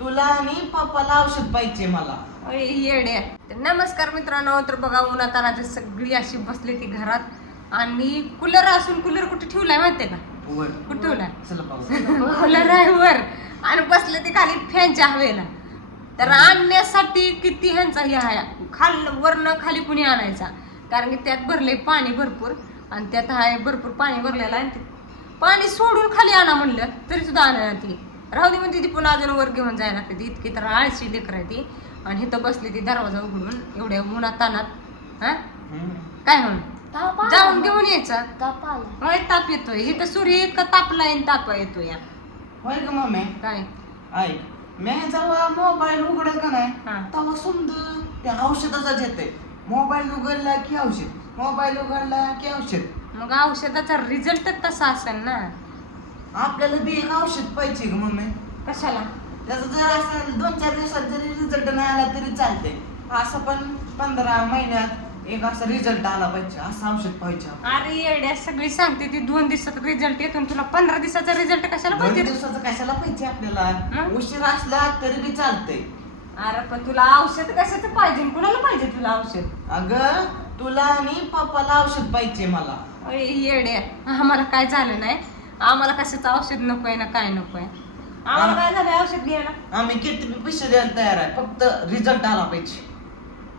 तुला आणि पप्पाला औषध पाहिजे मला. येड्या. नमस्कार मित्रांनो. तर बघा उन्हातानाची सगळी अशी बसली ती घरात आणि कूलर असून कूलर कुठे ठेवलाय माहितीये का? कुठे ठेवलाय? कूलर आहे वर आणि बसले ती खाली फॅनच्या हवेला. तर आणण्यासाठी किती ह्यांचा हे आहे, वरनं खाली कुणी आणायचा, कारण की त्यात भरले पाणी भरपूर आणि त्यात आहे भरपूर पाणी भरलेलं आहे. पाणी सोडून खाली आणा म्हणलं तरी सुद्धा आणा ती राहू दे म्हणते ती, पुन्हा अजून वर घेऊन जायला लागते ती. इतकी तर आळशी लेकर आहे ती. आणि इथं बसली ती दरवाजा उघडून एवढ्या उन्हात तानात. हा काय म्हणून जाऊन घेऊन यायचा. होय ताप येतोय इथं, सूर्य इतका तापलाय आणि ताप येतोय. होय ग मम्मी. काय ऐक, मी जेव्हा मोबाईल उघडत का नाही तेव्हा सुंदर त्या औषधाचाच येते. मोबाईल उघडला की औषध, मोबाईल उघडला की औषध. मग औषधाचा रिझल्टच तसा असेल ना. आपल्याला बी एक औषध पाहिजे ग मम्मी. कशाला? त्याचा जर असं 2-4 दिवसात जरी रिझल्ट नाही आला तरी चालते. असं पण 15 महिन्यात एक असा रिझल्ट आला पाहिजे, असं औषध पाहिजे. अरे येड्या, सगळी सांगते ती 2 दिवसात रिझल्ट येतो, तुला 15 दिवसाचा रिझल्ट कशाला 2 पाहिजे? दिवसाचं कशाला पाहिजे आपल्याला? उशीर असला तरी बी चालते. अरे पण तुला औषध कशाचं पाहिजे? कुणाला पाहिजे तुला औषध? अगं तुला आणि पप्पाला औषध पाहिजे मला. येड्या, आम्हाला काय झालं नाही, आम्हाला कशाचं औषध नकोय ना काय नकोय. आम्हाला काय झालं औषध घ्यायला? आम्ही किती पैसे द्यायला तयार आहे, फक्त रिझल्ट आला पाहिजे.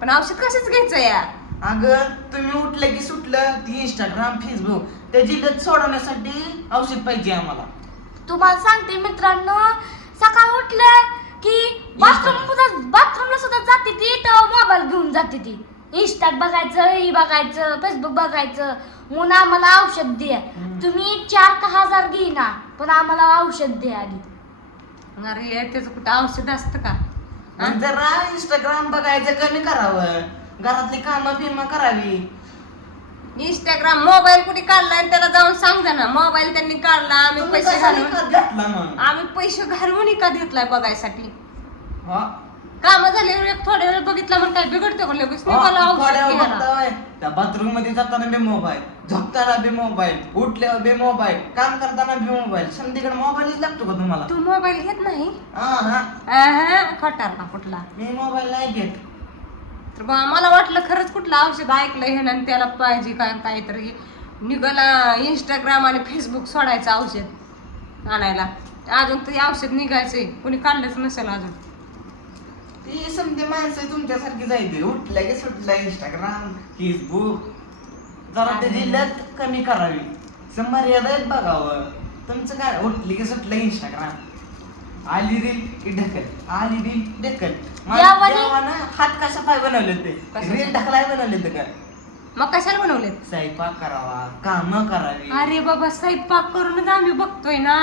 पण औषध कशाच घ्यायचं यार? अगं तुम्ही उठलं की सुटलं ती इंस्टाग्राम फेसबुक त्याची लत सोडवण्यासाठी औषध पाहिजे आम्हाला. तुम्हाला सांगते मित्रांनो, सकाळ उठलं की बाथरूमला सुद्धा जाते ती, तर मोबाईल घेऊन जाते ती. इंस्टा बघायचं, ही बघायचं, फेसबुक बघायचं. म्हणून आम्हाला औषध द्या. तुम्ही 4 का हजार घेईना, पण आम्हाला औषध द्या आधी. अरे त्याचं कुठं औषध असतं का? जरा इंस्टाग्राम बघायचं कमी करावं, घरातली कामं फिमं करावी. इंस्टाग्राम मोबाईल कुठे काढलाय त्याला जाऊन सांगा ना. मोबाईल त्यांनी काढला, आम्ही तुम्ही पैसे कशाला घालून विकत घेतला मग? आम्ही पैसे घालून का घेतलाय बघायसाठी. हा? काम झाले थोड्या वेळ बघितला म्हणून काय बिघडतं का लगेच? नाही मला औषध थोड्या घ्यायला. बघताय, त्या बाथरूम मध्ये जाताना बी मोबाईल, झोपताना बी मोबाईल, उठल्यावर बी मोबाईल, काम करताना बी मोबाईल. संधीकडे मोबाईलच लागतो का तुम्हाला? तू मोबाईल घेत नाही? हा, खटार ना कुठला. मी मोबाईल नाही घेत. तर मला वाटलं खरंच कुठलं औषध ऐकलंय हे आणि त्याला पाहिजे काय काहीतरी निघाला. इंस्टाग्राम आणि फेसबुक सोडायचं औषध आणायला. अजून ते औषध निघायचंय, कोणी काढलंच नसेल अजून. ती समजे माणसं तुमच्यासारखी जायची, उठल्या की सुटल्या इंस्टाग्राम फेसबुक. जरा त्याची लत कमी करावी, मर्यादेत बघावं. तुमचं काय, उठली की सुटलं इंस्टाग्राम, आली रील की ढकल, आली रील ढकल. हात कशा पाय बनवले ते? रील ढकलाय बनवले ते का? मग कशाला बनवलेत? स्वयंपाक करावा, काम करावी. अरे बाबा, स्वयंपाक करूनच आम्ही बघतोय ना.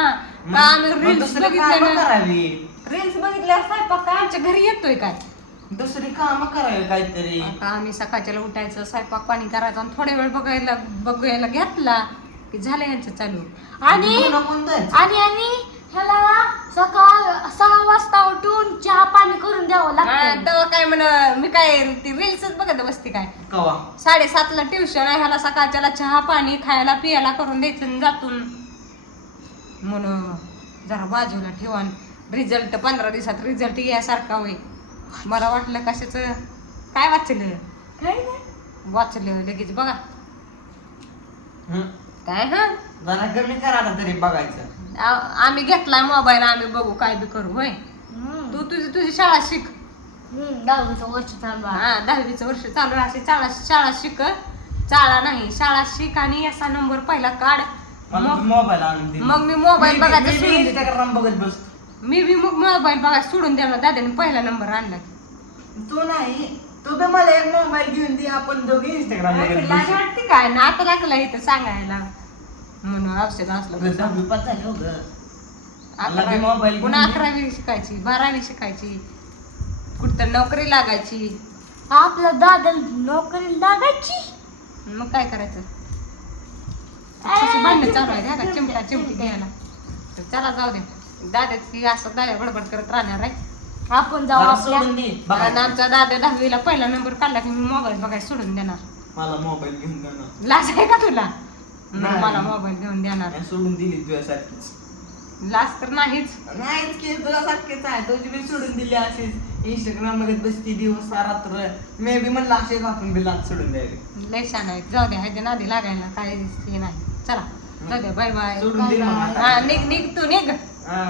का आम्ही रील्स बघितल्या करावी. रील्स बघितल्यावर स्वयंपाक काय आमच्या घरी येतोय काय? दुसरी काम करावी काहीतरी. आता आम्ही सकाळच्याला उठायचं, स्वयंपाक पाणी करायचं आणि थोड्या वेळ बघायला घेतला की झालं यांचं चालू. आणि ह्याला सकाळ 6 वाजता उठून चहा पाणी करून द्यावं लागतं. तेव्हा काय म्हण, मी काय ती रील्सच बघत बसते काय? कवा 7:30ला ट्युशन आहे, ह्याला सकाळच्याला चहा पाणी खायला पियाला करून द्यायचं जातून. म्हणून जरा बाजूला ठेवा. रिझल्ट 15 दिवसात रिझल्ट यासारखा होय. मला वाटलं कशाचं काय वाचलं लगेच बघा काय. जरा कमी करा तरी बघायचं. आम्ही घेतलाय मोबाईल, आम्ही बघू काय बी करू होय. तू तुझी शाळा शिक. 10वीचं वर्ष चालू आहे. 10वीचं वर्ष चालू आहे. अशी शाळा शिक. चाळा नाही, शाळा शिक आणि असा नंबर पहिला काढ. मोबाईल आणून मग मी मोबाईल बघायचं सोडून इंस्टाग्राम बघत बस. मी मग मोबाईल बघायला सोडून देणार. दादाने पहिला नंबर आणला. तू नाही, तू तर मला एक मोबाईल घेऊन दे, आपण दोघे इंस्टाग्राम बघत बसू. वाटते काय ना आता लागला इथं सांगायला म्हणून औषध असलं. 10वी पास झाले हो ग. पुन्हा 11वी शिकायची, 12वी शिकायची, कुठं नोकरी लागायची. आपल्या दादा नोकरी लागायची. मग काय करायचं? भांडण चालू आहे का चिमटा चिमटी घ्यायला. तर चला जाऊ दे. दादाची असं दादा बडबड करत राहणार आहे. आपण जाऊ आणि आमचा दादा 10वीला पहिला नंबर काढला की मी मोबाईल बघायला सोडून देणार. मला मोबाईल घेऊन देणार. लाज आहे का तुला? मला मोबाईल घेऊन देणार. सोडून दिली तुझ्यासारखीच. लास्ट तर नाहीच. नाहीच की तुला सारखेच आहे तुझी बी सोडून दिली अशीच इंस्टाग्राम मध्ये बसती दिवस रात्र मे बी म्हणलं असेच आपण बी लाच सोडून द्यावी. लय छान आहे. जाऊ द्या ह्याच्या नादी लागायला काय हे नाही. चला जाऊ द्या. Bye bye. सोडून दे मग आता. हा निघ तू निघ. हा